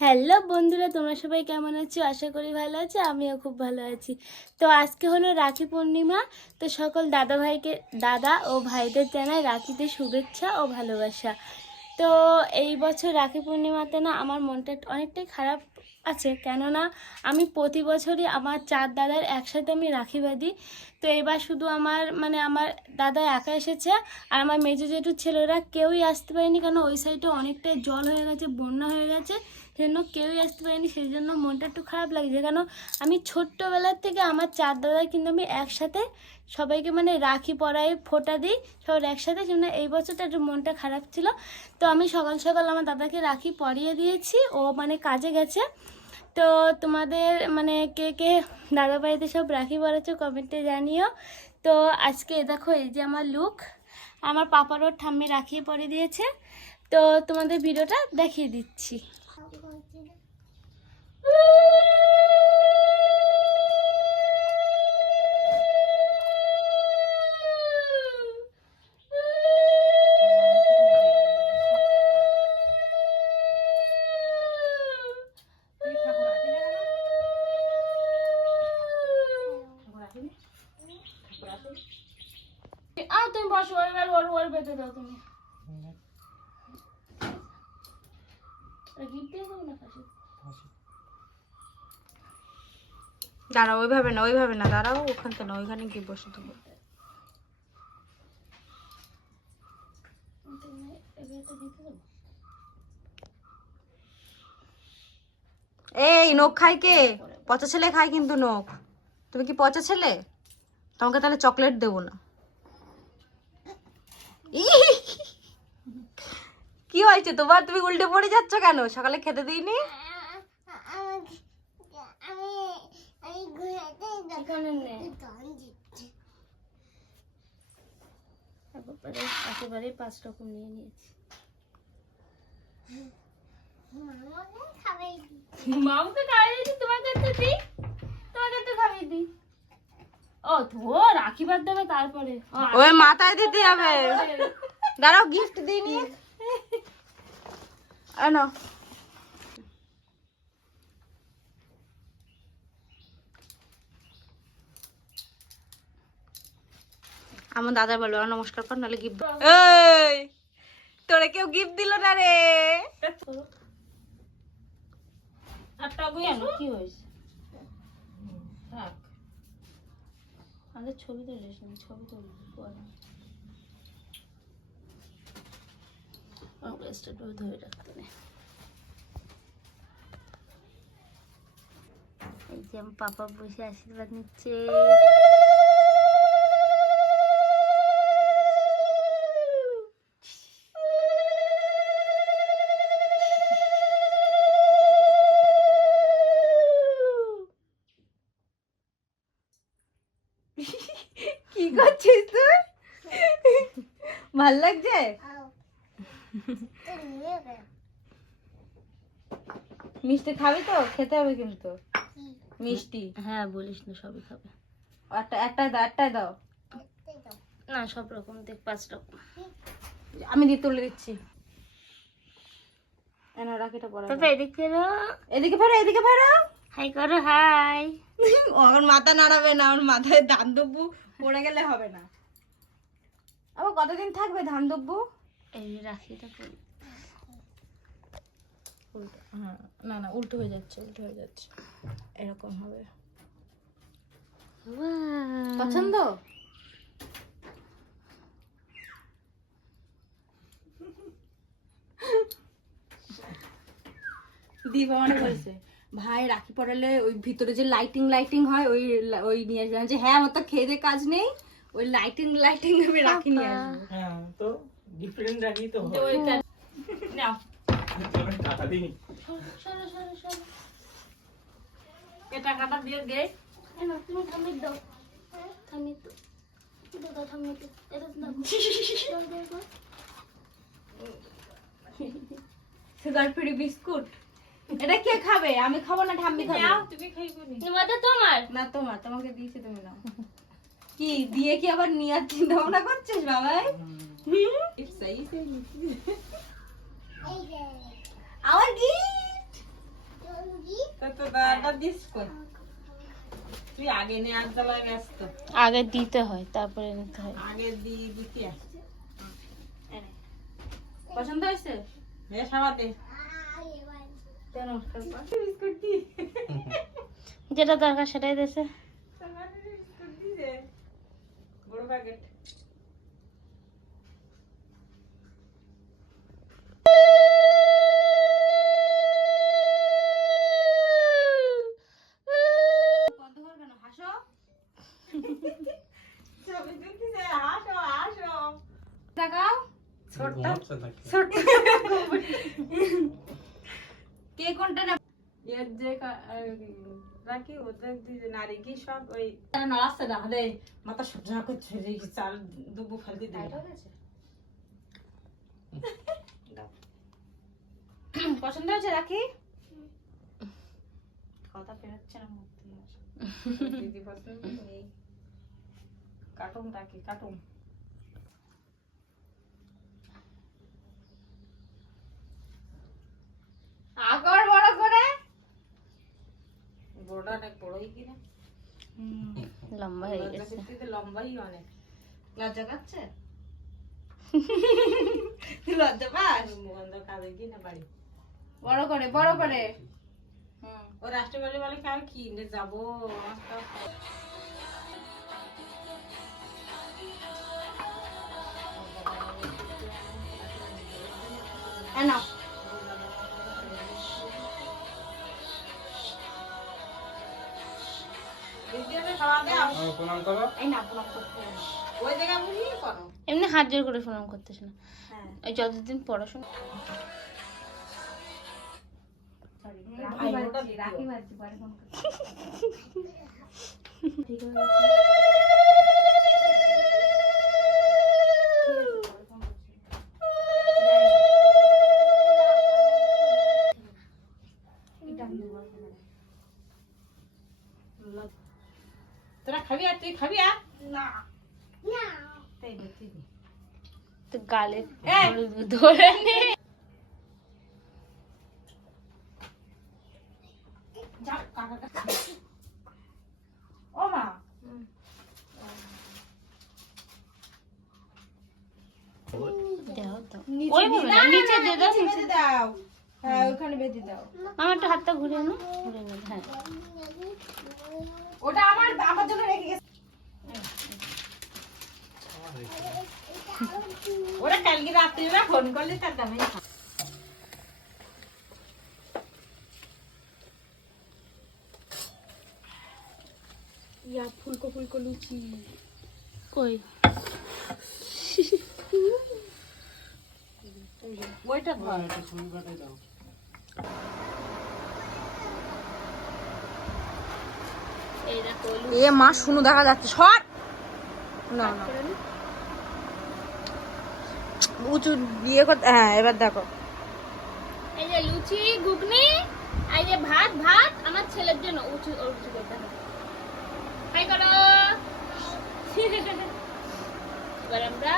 Hello বন্ধুরা, তোমরা সবাই কেমন আছো? আশা করি ভালো আছো, আমিও খুব ভালো আছি। তো আজকে হলো রাখি পূর্ণিমা, তো সকল দাদা ভাইকে, দাদা ও ভাইদের জানাই রাখিতে শুভেচ্ছা ও ভালোবাসা। তো এই বছর রাখি পূর্ণিমাতে না আমার মনটা অনেকটাই খারাপ আছে, কেননা আমি প্রতি বছরই আমার চার দাদার একসাথে আমি রাখি বাঁধি। তো এবার শুধু আমার মানে আমার দাদা একা এসেছে, আর আমার মেজো জেঠুর ছেলেরা কেউই আসতে পারেনি কারণ ওই সাইডে অনেকটাই জল হয়ে গেছে, বন্যা হয়ে গেছে। সেজন্য কেউই আসতে পারেনি সেই জন্য মনটা একটু খারাপ লাগছে। কেন? আমি ছোট্টবেলার থেকে আমার চার দাদা কিন্তু আমি একসাথে সবাইকে মানে রাখি পরাই ফোঁটা দিই, সবার একসাথে জন্য এই বছরটা একটু মনটা খারাপ ছিল। তো আমি সকাল সকাল আমার দাদাকে রাখি পরিয়ে দিয়েছি, ও মানে কাজে গেছে। তো তোমাদের মানে কে কে দাদা বাড়িতে সব রাখি পরেছো কমেন্টে জানিও। তো আজকে দেখো এই যে আমার লুক আমার পাপারও ঠাম্মি রাখিয়ে পরে দিয়েছে। তো তোমাদের ভিডিওটা দেখিয়ে দিচ্ছি। তুমি বসো এবার ওর ওর বেঁধে দাও তুমি গিফট দিয়ে দেবো না পাশে দাঁড়াও, ওইভাবে না ওইভাবে না, দাঁড়াও, ওখান থেকে না, ওইখানে গিয়ে বসে দেবো এই, নখ খায় কে? পচা ছেলে খায় কিন্তু নখ। তুমি কি পচা ছেলে? তোমাকে তাহলে চকলেট দেবো না। ইহ! কি হয়েছে? তোমার তুমি উল্টে পড়ে যাচ্ছ কেন? সকালে খেতে দিইনি? একেবারে একেবারে পাঁচ রকম নিয়ে নিয়েছি। মামকে খাইয়ে দিয়েছি তোমার কাছে দিই? দিই। ও তো রাখি বাদ দেবে তারপরে। ওই মাথায় দিতে হবে। দাঁড়াও গিফট দিইনি আনো আমার দাদা বলবে আমার নমস্কার কর নাহলে গিফট এই তোরা কেউ গিফট দিল না রে। কি হয়েছে? থাক। আমাদের ছবি তুলিস ছবি তুলি গ্যাসটা একটু ধরে রাখতে নেই এই যে আমার পাপা বসে আশীর্বাদ নিচ্ছে। কি করছিস তুই? ভালো লাগছে? মিষ্টি খাবি তো? খেতে হবে কিন্তু। মিষ্টি। হ্যাঁ বলিস না সবই খাবে। একটা একটাই দাও একটাই দাও। না সব রকম দেখ পাঁচ রকম। আমি দিয়ে তুলে দিচ্ছি। এনা রাখিটা পড়া তবে এদিক ফেরো। এদিকে ফেরো এদিকে ফেরো। হাই করো হাই। ওর মাথা নাড়াবে না ওর মাথায় ধান পড়ে গেলে হবে না। আবার কতদিন থাকবে ধান দুব্বু? এই রাখিটা পরি। উল্টো হ্যাঁ না না উল্টো হয়ে যাচ্ছে উল্টো হয়ে যাচ্ছে। এরকম হবে। পছন্দ? মানে বলছে ভাই রাখি পড়ালে ওই ভিতরে যে লাইটিং লাইটিং হয় ওই ওই নিয়ে আসবে। যে হ্যাঁ আমার তো খেয়ে কাজ নেই। ওই লাইটিং লাইটিং আমি রাখি নিয়ে আসব। হ্যাঁ ডিফারেন্ট রাখি তো নাও টাকা দিই সরো সরো সরো। এ টাকাটা দিয়ে দে। এই তুমি থামিয়ে দাও। থামিয়ে দাও। দাও থামিয়ে তো এটা দাও দাও, দাও, দাও। Sugar free biscuit. এটা কে খাবে? আমি খাব না ঠাম্মি খাবে? তোমাদের তোমার? না তোমার তোমাকে দিয়েছি তুমি নাও। কি দিয়ে কি আবার নিয়ে চিন্তা ভাবনা করছিস বাবাই? গিফট অর্ডার দিস কই? তুই আগে নেওয়ার জ্বালায় ব্যস্ত। আগে দিতে হয় তারপরে নিতে হয়। আগে দি দিতে। আসছে পছন্দ হয়েছে? হে সাবা দে যেটা দরকার সেটাই দিয়েছে। সাবানের বিস্কুট দি। দে বড় প্যাকেট ছবি তুলতেছে হাসো হাসো দেখাও ছোট্ট। ছোট্ট। কে কোনটা না এর যে রাখি ওদের দিয়ে নারী কি সব ওই নড়াচ্ছে না হলে মাথা সহ্য করছে যে চাল দুবু ফেলতে দেয় পছন্দ হয়েছে রাখি? কথা ফেরাচ্ছে না দিদি পছন্দ নেই। কাটুন রাখি কাটুন আগর বড় করে? বড়টা অনেক বড়ই কিনা? লম্বা হয়ে লজ্জা গেছে। লম্বাই অনেক। লজ্জা পাচ্ছে? লজ্জা পাস? মুগন্ধ কাজে কি না বাড়ি? বড় করে বড় করে। ও রাষ্ট্রপতি বলে কি? যাব না, এমনি হাত জোর করে প্রণাম করতেছে না। হ্যাঁ। ওই যতদিন পড়াশোনা দিও। তোরা খাবি আর তুই খাবি আর না। তাই দে, তো গালে ধরে নে। ও মা। নিচে না, না, না, না, দিয়ে দাও নিচে দাও। হ্যাঁ ওখানে বেঁধে দাও। আমার একটু হাতটা ঘুরিয়ে নো। ঘুরিয়ে নে হ্যাঁ। ওটা আমার আমার জন্য রেখে গেছে। ওরা কালকে রাত্রে ফোন করলে তার দামে ইয়া ফুলকো ফুলকো লুচি। কই? ওইটা ধর। এই দেখো এ মা শুনু দেখা যাচ্ছে। সর! না না। উঁচু বিয়ে করতে হ্যাঁ এবার দেখো। এই যে লুচি ঘুগনি এই যে ভাত ভাত আমার ছেলের জন্য উঁচু উঁচু করতে হবে। হাই করো। এবার আমরা